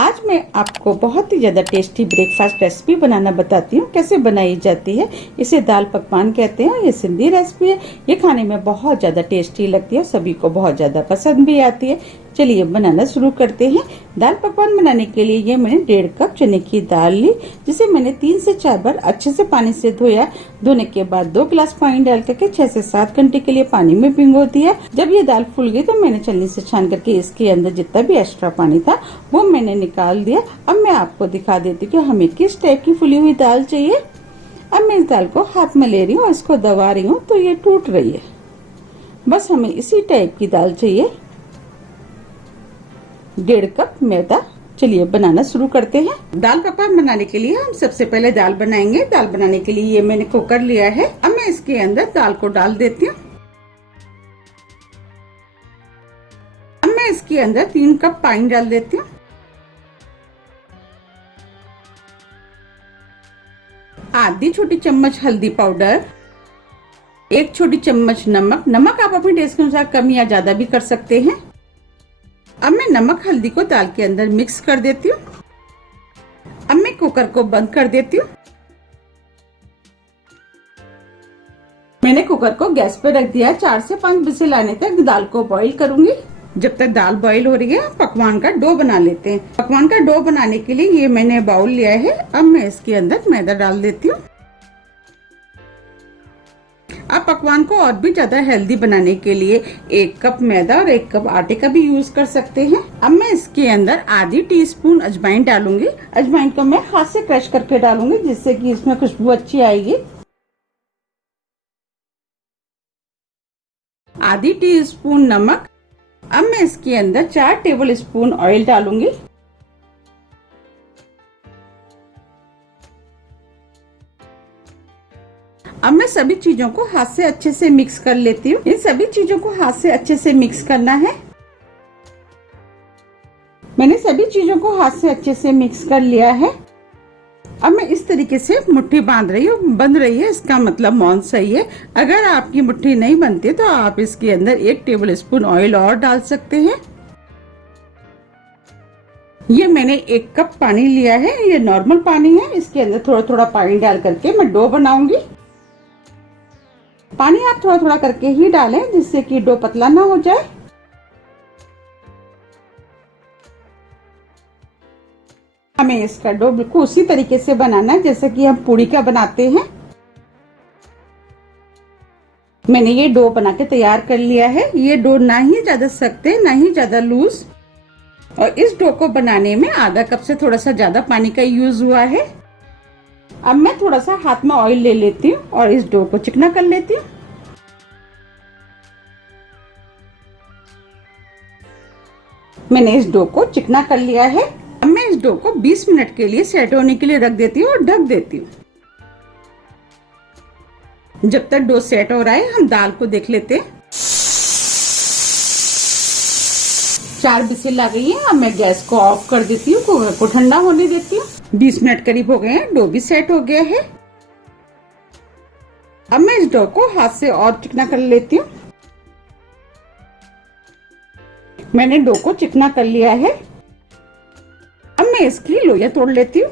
आज मैं आपको बहुत ही ज़्यादा टेस्टी ब्रेकफास्ट रेसिपी बनाना बताती हूँ। कैसे बनाई जाती है। इसे दाल पकवान कहते हैं। ये सिंधी रेसिपी है। ये खाने में बहुत ज़्यादा टेस्टी लगती है, सभी को बहुत ज़्यादा पसंद भी आती है। चलिए बनाना शुरू करते हैं। दाल पकवान बनाने के लिए ये मैंने 1.5 कप चने की दाल ली, जिसे मैंने 3 से 4 बार अच्छे से पानी से धोया। धोने के बाद 2 गिलास पानी डाल करके 6 से 7 घंटे के लिए पानी में भिगो दिया। जब ये दाल फूल गई तो मैंने छलनी से छान करके इसके अंदर जितना भी एक्स्ट्रा पानी था वो मैंने निकाल दिया। अब मैं आपको दिखा देती हूँ कि हमें किस टाइप की फुली हुई दाल चाहिए। अब मैं इस दाल को हाथ में ले रही हूँ और इसको दबा रही हूँ तो ये टूट रही है। बस हमें इसी टाइप की दाल चाहिए। 1.5 कप मैदा। चलिए बनाना शुरू करते हैं। दाल पकवान बनाने के लिए हम सबसे पहले दाल बनाएंगे। दाल बनाने के लिए ये मैंने कुकर लिया है। अब मैं इसके अंदर दाल को डाल देती हूँ। अब मैं इसके अंदर 3 कप पानी डाल देती हूँ। आधी छोटी चम्मच हल्दी पाउडर, 1 छोटी चम्मच नमक। नमक आप अपने टेस्ट के अनुसार कम या ज्यादा भी कर सकते हैं। अब मैं नमक हल्दी को दाल के अंदर मिक्स कर देती हूँ। अब मैं कुकर को बंद कर देती हूँ। मैंने कुकर को गैस पे रख दिया है। 4 से 5 विसिल आने तक दाल को बॉईल करूंगी। जब तक दाल बॉईल हो रही है पकवान का डो बना लेते हैं। पकवान का डो बनाने के लिए ये मैंने बाउल लिया है। अब मैं इसके अंदर मैदा डाल देती हूँ। आप पकवान को और भी ज्यादा हेल्दी बनाने के लिए 1 कप मैदा और 1 कप आटे का भी यूज कर सकते हैं। अब मैं इसके अंदर आधी टीस्पून अजवाइन डालूंगी। अजवाइन को मैं हाथ से क्रश करके डालूंगी, जिससे कि इसमें खुशबू अच्छी आएगी। आधी टीस्पून नमक। अब मैं इसके अंदर 4 टेबल स्पून ऑयल डालूंगी। अब मैं सभी चीजों को हाथ से अच्छे से मिक्स कर लेती हूँ। इन सभी चीजों को हाथ से अच्छे से मिक्स करना है। मैंने सभी चीजों को हाथ से अच्छे से मिक्स कर लिया है। अब मैं इस तरीके से मुट्ठी बंध रही है, इसका मतलब मौन सही है। अगर आपकी मुट्ठी नहीं बनती तो आप इसके अंदर 1 टेबल स्पून ऑयल और डाल सकते हैं। ये मैंने 1 कप पानी लिया है। ये नॉर्मल पानी है। इसके अंदर थोड़ा थोड़ा पानी डाल करके मैं डो बनाऊंगी। पानी आप थोड़ा थोड़ा करके ही डालें, जिससे कि डो पतला ना हो जाए। हमें इसका डो बिल्कुल उसी तरीके से बनाना है जैसे कि हम पूड़ी का बनाते हैं। मैंने ये डो बना के तैयार कर लिया है। ये डो ना ही ज्यादा सख्त है ना ही ज्यादा लूज। और इस डो को बनाने में आधा कप से थोड़ा सा ज्यादा पानी का यूज हुआ है। अब मैं थोड़ा सा हाथ में ऑयल ले लेती हूँ और इस डो को चिकना कर लेती हूँ। मैंने इस डो को चिकना कर लिया है। अब मैं इस डो को 20 मिनट के लिए सेट होने के लिए रख देती हूँ और ढक देती हूँ। जब तक डो सेट हो रहा है हम दाल को देख लेते हैं। 4 विसिल आ गई है। अब मैं गैस को ऑफ कर देती हूँ, कुकर को ठंडा होने देती हूँ। 20 मिनट करीब हो गए हैं। डो भी सेट हो गया है। अब मैं इस डो को हाथ से और चिकना कर लेती हूँ। मैंने डो को चिकना कर लिया है। अब मैं इसकी लोइयां तोड़ लेती हूँ।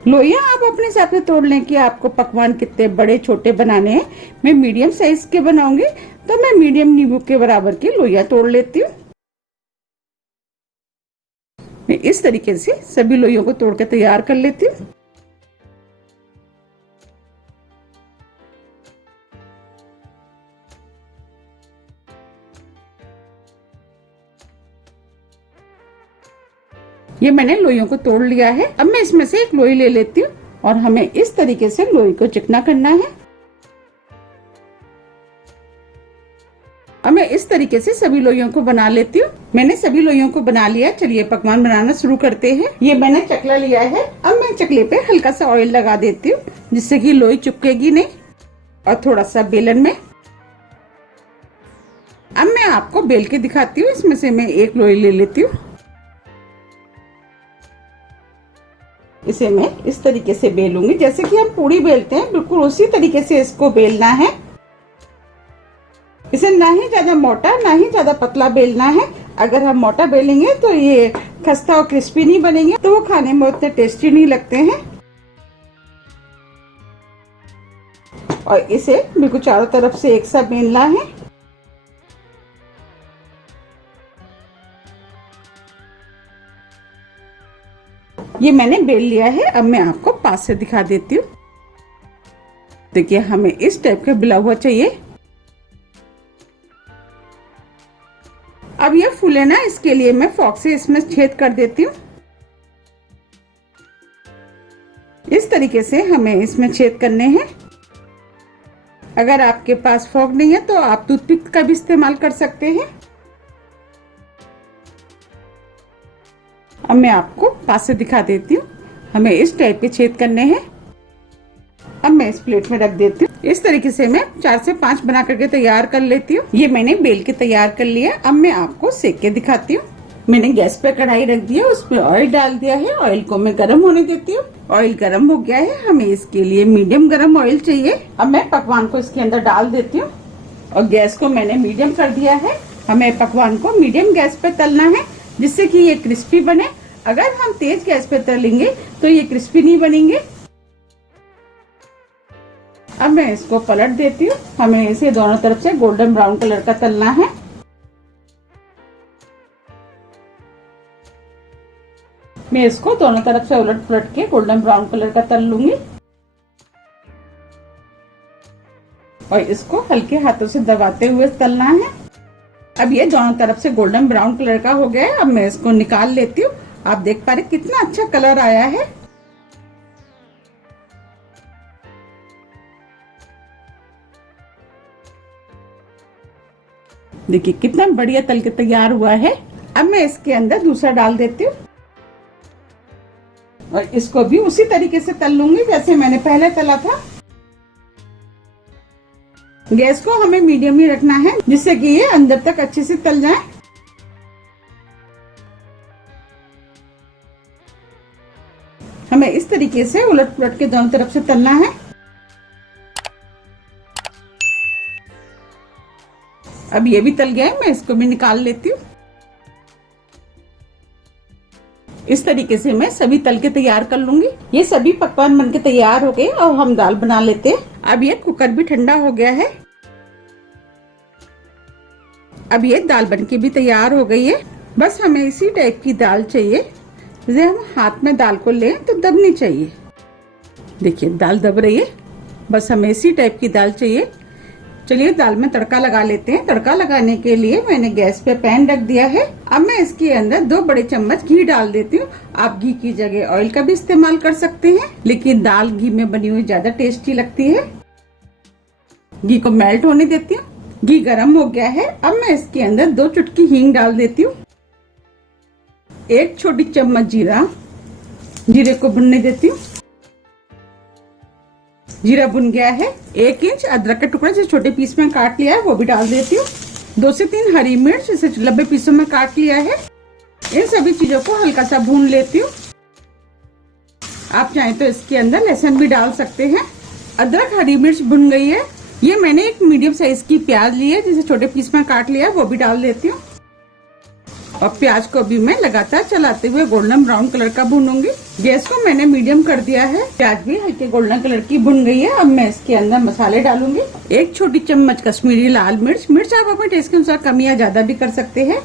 लोइयां आप अपने हिसाब से तोड़ लें कि आपको पकवान कितने बड़े छोटे बनाने हैं। मैं मीडियम साइज के बनाऊंगी तो मैं मीडियम नींबू के बराबर की लोइयां तोड़ लेती हूँ। मैं इस तरीके से सभी लोइयों को तोड़ के तैयार कर लेती हूँ। ये मैंने लोइयों को तोड़ लिया है। अब मैं इसमें से एक लोई ले लेती हूँ और हमें इस तरीके से लोई को चिकना करना है। अब मैं इस तरीके से सभी लोइयों को बना लेती हूँ। मैंने सभी लोइयों को बना लिया। चलिए पकवान बनाना शुरू करते हैं। ये मैंने चकला लिया है। अब मैं चकले पे हल्का सा ऑयल लगा देती हूँ, जिससे कि लोई चिपकेगी नहीं। और थोड़ा सा बेलन में। अब मैं आपको बेल के दिखाती हूँ। इसमें से मैं एक लोई ले लेती हूँ। इसे मैं इस तरीके से बेलूंगी जैसे कि हम पूड़ी बेलते हैं, बिल्कुल उसी तरीके से इसको बेलना है। इसे ना ही ज्यादा मोटा ना ही ज्यादा पतला बेलना है। अगर हम मोटा बेलेंगे तो ये खस्ता और क्रिस्पी नहीं बनेंगे तो वो खाने में उतने टेस्टी नहीं लगते हैं। और इसे बिल्कुल चारों तरफ से एक साथ बेलना है। ये मैंने बेल लिया है। अब मैं आपको पास से दिखा देती हूँ। देखिए हमें इस टाइप का बेला हुआ चाहिए। अब ये फूले ना, इसके लिए मैं फॉक से इसमें छेद कर देती हूँ। इस तरीके से हमें इसमें छेद करने हैं। अगर आपके पास फॉक नहीं है तो आप टूथपिक का भी इस्तेमाल कर सकते हैं। अब मैं आपको पास से दिखा देती हूँ। हमें इस टाइप के छेद करने हैं। अब मैं इस प्लेट में रख देती हूँ। इस तरीके से मैं 4 से 5 बना करके तैयार कर लेती हूँ। ये मैंने बेल के तैयार कर लिया। अब मैं आपको सेक के दिखाती हूँ। मैंने गैस पे कढ़ाई रख दिया, उसमें ऑयल डाल दिया है। ऑयल को मैं गर्म होने देती हूँ। ऑयल गर्म हो गया है। हमें इसके लिए मीडियम गर्म ऑयल चाहिए। अब मैं पकवान को इसके अंदर डाल देती हूँ और गैस को मैंने मीडियम कर दिया है। हमें पकवान को मीडियम गैस पे तलना है जिससे कि ये क्रिस्पी बने। अगर हम तेज गैस पे तलेंगे तो ये क्रिस्पी नहीं बनेंगे। अब मैं इसको पलट देती हूँ। हमें इसे दोनों तरफ से गोल्डन ब्राउन कलर का तलना है। मैं इसको दोनों तरफ से उलट पलट के गोल्डन ब्राउन कलर का तल लूंगी और इसको हल्के हाथों से दबाते हुए तलना है। अब ये दोनों तरफ से गोल्डन ब्राउन कलर का हो गया है। अब मैं इसको निकाल लेती हूँ। आप देख पा रहे कितना अच्छा कलर आया है। देखिए कितना बढ़िया तल के तैयार हुआ है। अब मैं इसके अंदर दूसरा डाल देती हूँ और इसको भी उसी तरीके से तल लूंगी जैसे मैंने पहले तला था। गैस को हमें मीडियम ही रखना है जिससे कि ये अंदर तक अच्छे से तल जाए। हमें इस तरीके से उलट पुलट के दोनों तरफ से तलना है। अब ये भी तल गया है। मैं इसको भी निकाल लेती हूँ। इस तरीके से मैं सभी तल के तैयार कर लूंगी। ये सभी पकवान बनके तैयार हो गए और हम दाल बना लेते हैं। अब ये कुकर भी ठंडा हो गया है। अब ये दाल बनके भी तैयार हो गई है। बस हमें इसी टाइप की दाल चाहिए। जैसे हम हाथ में दाल को लें तो दबनी चाहिए। देखिए दाल दब रही है। बस हमें इसी टाइप की दाल चाहिए। चलिए दाल में तड़का लगा लेते हैं। तड़का लगाने के लिए मैंने गैस पे पैन रख दिया है। अब मैं इसके अंदर 2 बड़े चम्मच घी डाल देती हूँ। आप घी की जगह ऑयल का भी इस्तेमाल कर सकते हैं, लेकिन दाल घी में बनी हुई ज्यादा टेस्टी लगती है। घी को मेल्ट होने देती हूँ। घी गर्म हो गया है। अब मैं इसके अंदर 2 चुटकी हींग डाल देती हूँ। 1 छोटी चम्मच जीरा, जीरे को भुनने देती हूँ। जीरा भुन गया है। 1 इंच अदरक का टुकड़ा जो छोटे पीस में काट लिया है वो भी डाल देती हूँ। 2 से 3 हरी मिर्च इसे लंबे पीसों में काट लिया है। इन सभी चीजों को हल्का सा भून लेती हूँ। आप चाहें तो इसके अंदर लहसुन भी डाल सकते हैं। अदरक हरी मिर्च भुन गई है। ये मैंने एक मीडियम साइज की प्याज ली है जिसे छोटे पीस में काट लिया है, वो भी डाल देती हूँ। और प्याज को भी मैं लगातार चलाते हुए गोल्डन ब्राउन कलर का भूनूंगी। गैस को मैंने मीडियम कर दिया है। प्याज भी हल्के गोल्डन कलर की भुन गई है। अब मैं इसके अंदर मसाले डालूंगी। 1 छोटी चम्मच कश्मीरी लाल मिर्च, मिर्च आप अपने टेस्ट के अनुसार कम या ज्यादा भी कर सकते हैं।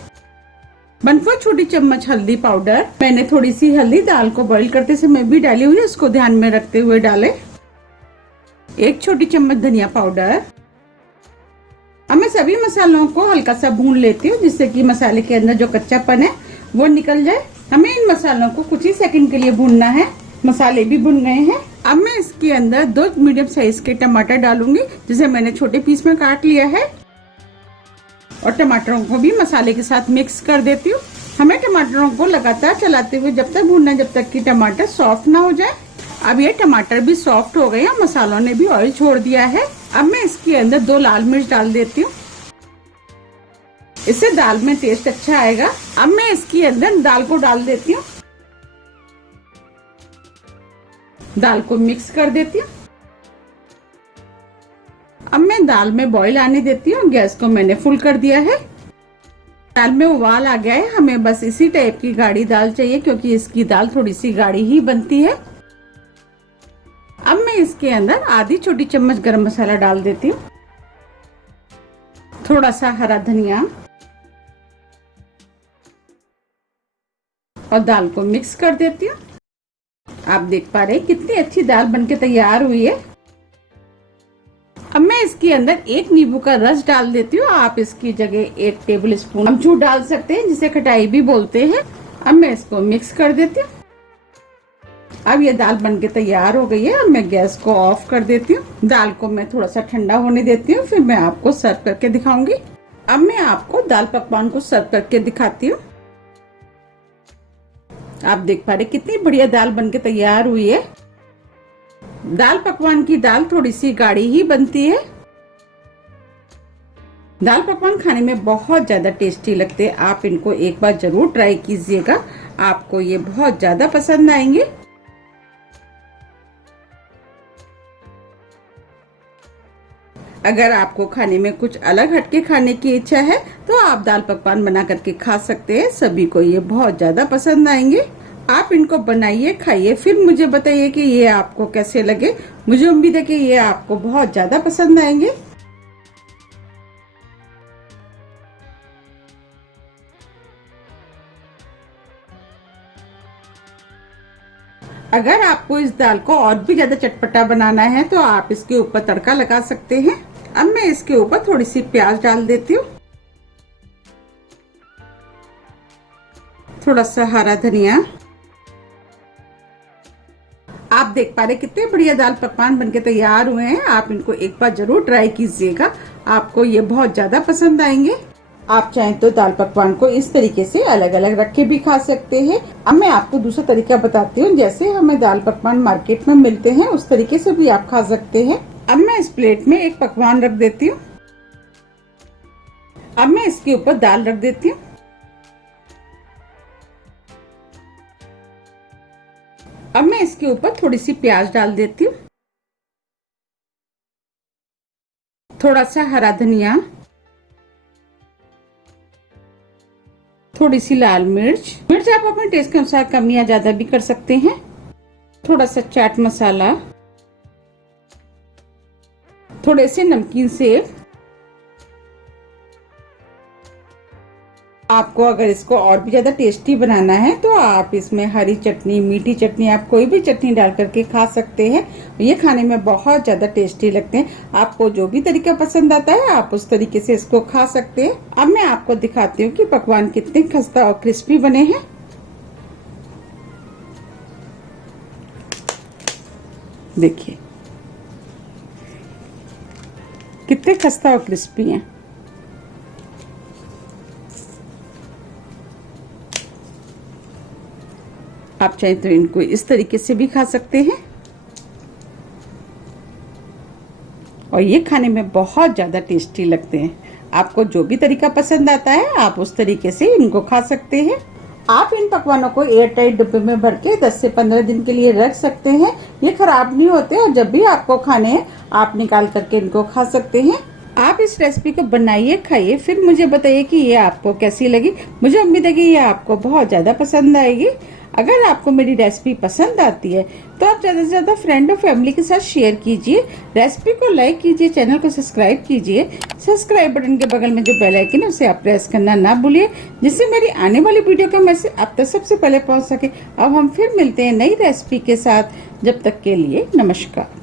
1/4 छोटी चम्मच हल्दी पाउडर। मैंने थोड़ी सी हल्दी दाल को बॉईल करते समय भी डाली हुई है, उसको ध्यान में रखते हुए डाले। 1 छोटी चम्मच धनिया पाउडर। अब मैं सभी मसालों को हल्का सा भून लेती हूँ जिससे कि मसाले के अंदर जो कच्चापन है वो निकल जाए। हमें इन मसालों को कुछ ही सेकंड के लिए भूनना है। मसाले भी भुन गए हैं। अब मैं इसके अंदर 2 मीडियम साइज के टमाटर डालूंगी जिसे मैंने छोटे पीस में काट लिया है और टमाटरों को भी मसाले के साथ मिक्स कर देती हूँ। हमें टमाटरों को लगातार चलाते हुए जब तक भूनना है जब तक कि टमाटर सॉफ्ट ना हो जाए। अब ये टमाटर भी सॉफ्ट हो गए हैं, मसालों ने भी ऑयल छोड़ दिया है। अब मैं इसके अंदर 2 लाल मिर्च डाल देती हूँ, इससे दाल में टेस्ट अच्छा आएगा। अब मैं इसके अंदर दाल को डाल देती हूँ, दाल को मिक्स कर देती हूँ। अब मैं दाल में बॉईल आने देती हूँ। गैस को मैंने फुल कर दिया है। दाल में उबाल आ गया है, हमें बस इसी टाइप की गाढ़ी दाल चाहिए क्योंकि इसकी दाल थोड़ी सी गाढ़ी ही बनती है। अब मैं इसके अंदर आधी छोटी चम्मच गरम मसाला डाल देती हूँ, थोड़ा सा हरा धनिया और दाल को मिक्स कर देती हूँ। आप देख पा रहे हैं कितनी अच्छी दाल बनके तैयार हुई है। अब मैं इसके अंदर एक नींबू का रस डाल देती हूँ। आप इसकी जगह 1 टेबल स्पून अमचूर डाल सकते हैं, जिसे खटाई भी बोलते हैं। अब मैं इसको मिक्स कर देती हूँ। अब ये दाल बनके तैयार हो गई है। अब मैं गैस को ऑफ कर देती हूँ। दाल को मैं थोड़ा सा ठंडा होने देती हूँ, फिर मैं आपको सर्व करके दिखाऊंगी। अब मैं आपको दाल पकवान को सर्व करके दिखाती हूँ। आप देख पा रहे कितनी बढ़िया दाल बनके तैयार हुई है। दाल पकवान की दाल थोड़ी सी गाढ़ी ही बनती है। दाल पकवान खाने में बहुत ज्यादा टेस्टी लगते हैं। आप इनको एक बार जरूर ट्राई कीजिएगा, आपको ये बहुत ज्यादा पसंद आएंगे। अगर आपको खाने में कुछ अलग हटके खाने की इच्छा है तो आप दाल पकवान बना करके खा सकते हैं। सभी को ये बहुत ज्यादा पसंद आएंगे। आप इनको बनाइए, खाइए, फिर मुझे बताइए कि ये आपको कैसे लगे। मुझे उम्मीद है कि ये आपको बहुत ज्यादा पसंद आएंगे। अगर आपको इस दाल को और भी ज्यादा चटपटा बनाना है तो आप इसके ऊपर तड़का लगा सकते हैं। अब मैं इसके ऊपर थोड़ी सी प्याज डाल देती हूँ, थोड़ा सा हरा धनिया। आप देख पा रहे कितने बढ़िया दाल पकवान बनके तैयार हुए हैं। आप इनको एक बार जरूर ट्राई कीजिएगा, आपको ये बहुत ज्यादा पसंद आएंगे। आप चाहें तो दाल पकवान को इस तरीके से अलग अलग रख के भी खा सकते हैं। अब मैं आपको दूसरा तरीका बताती हूँ। जैसे हमें दाल पकवान मार्केट में मिलते हैं उस तरीके से भी आप खा सकते हैं। अब मैं इस प्लेट में एक पकवान रख देती हूँ। अब मैं इसके ऊपर दाल रख देती हूँ। अब मैं इसके ऊपर थोड़ी सी प्याज डाल देती हूँ, थोड़ा सा हरा धनिया, थोड़ी सी लाल मिर्च आप अपने टेस्ट के अनुसार कम या ज्यादा भी कर सकते हैं। थोड़ा सा चाट मसाला, थोड़े से नमकीन सेव। आपको अगर इसको और भी ज्यादा टेस्टी बनाना है तो आप इसमें हरी चटनी, मीठी चटनी, आप कोई भी चटनी डाल करके खा सकते हैं। ये खाने में बहुत ज्यादा टेस्टी लगते हैं। आपको जो भी तरीका पसंद आता है आप उस तरीके से इसको खा सकते हैं। अब मैं आपको दिखाती हूँ कि पकवान कितने खस्ता और क्रिस्पी बने हैं। देखिए कितने खस्ता और क्रिस्पी हैं। आप चाहे तो इनको इस तरीके से भी खा सकते हैं और ये खाने में बहुत ज्यादा टेस्टी लगते हैं। आपको जो भी तरीका पसंद आता है आप उस तरीके से इनको खा सकते हैं। आप इन पकवानों को एयर टाइट डिब्बे में भर के 10 से 15 दिन के लिए रख सकते हैं। ये खराब नहीं होते और जब भी आपको खाने हैं आप निकाल करके इनको खा सकते हैं। आप इस रेसिपी को बनाइए, खाइए, फिर मुझे बताइए कि ये आपको कैसी लगी। मुझे उम्मीद है कि ये आपको बहुत ज्यादा पसंद आएगी। अगर आपको मेरी रेसिपी पसंद आती है तो आप ज्यादा से ज्यादा फ्रेंड और फैमिली के साथ शेयर कीजिए। रेसिपी को लाइक कीजिए, चैनल को सब्सक्राइब कीजिए। सब्सक्राइब बटन के बगल में जो बेल आइकन है उसे आप प्रेस करना ना भूलिए, जिससे मेरी आने वाली वीडियो का मैसेज आप तक सबसे पहले पहुंच सके। अब हम फिर मिलते हैं नई रेसिपी के साथ। जब तक के लिए नमस्कार।